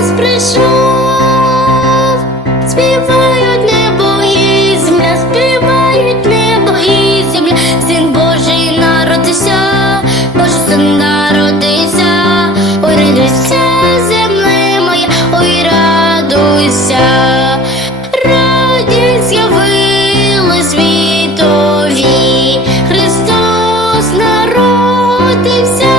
Ісус співають небо співають небо син Божий народився, Божий син ой радуйся, земле моя, ой радуйся, радість з'явили світові, Христос народився.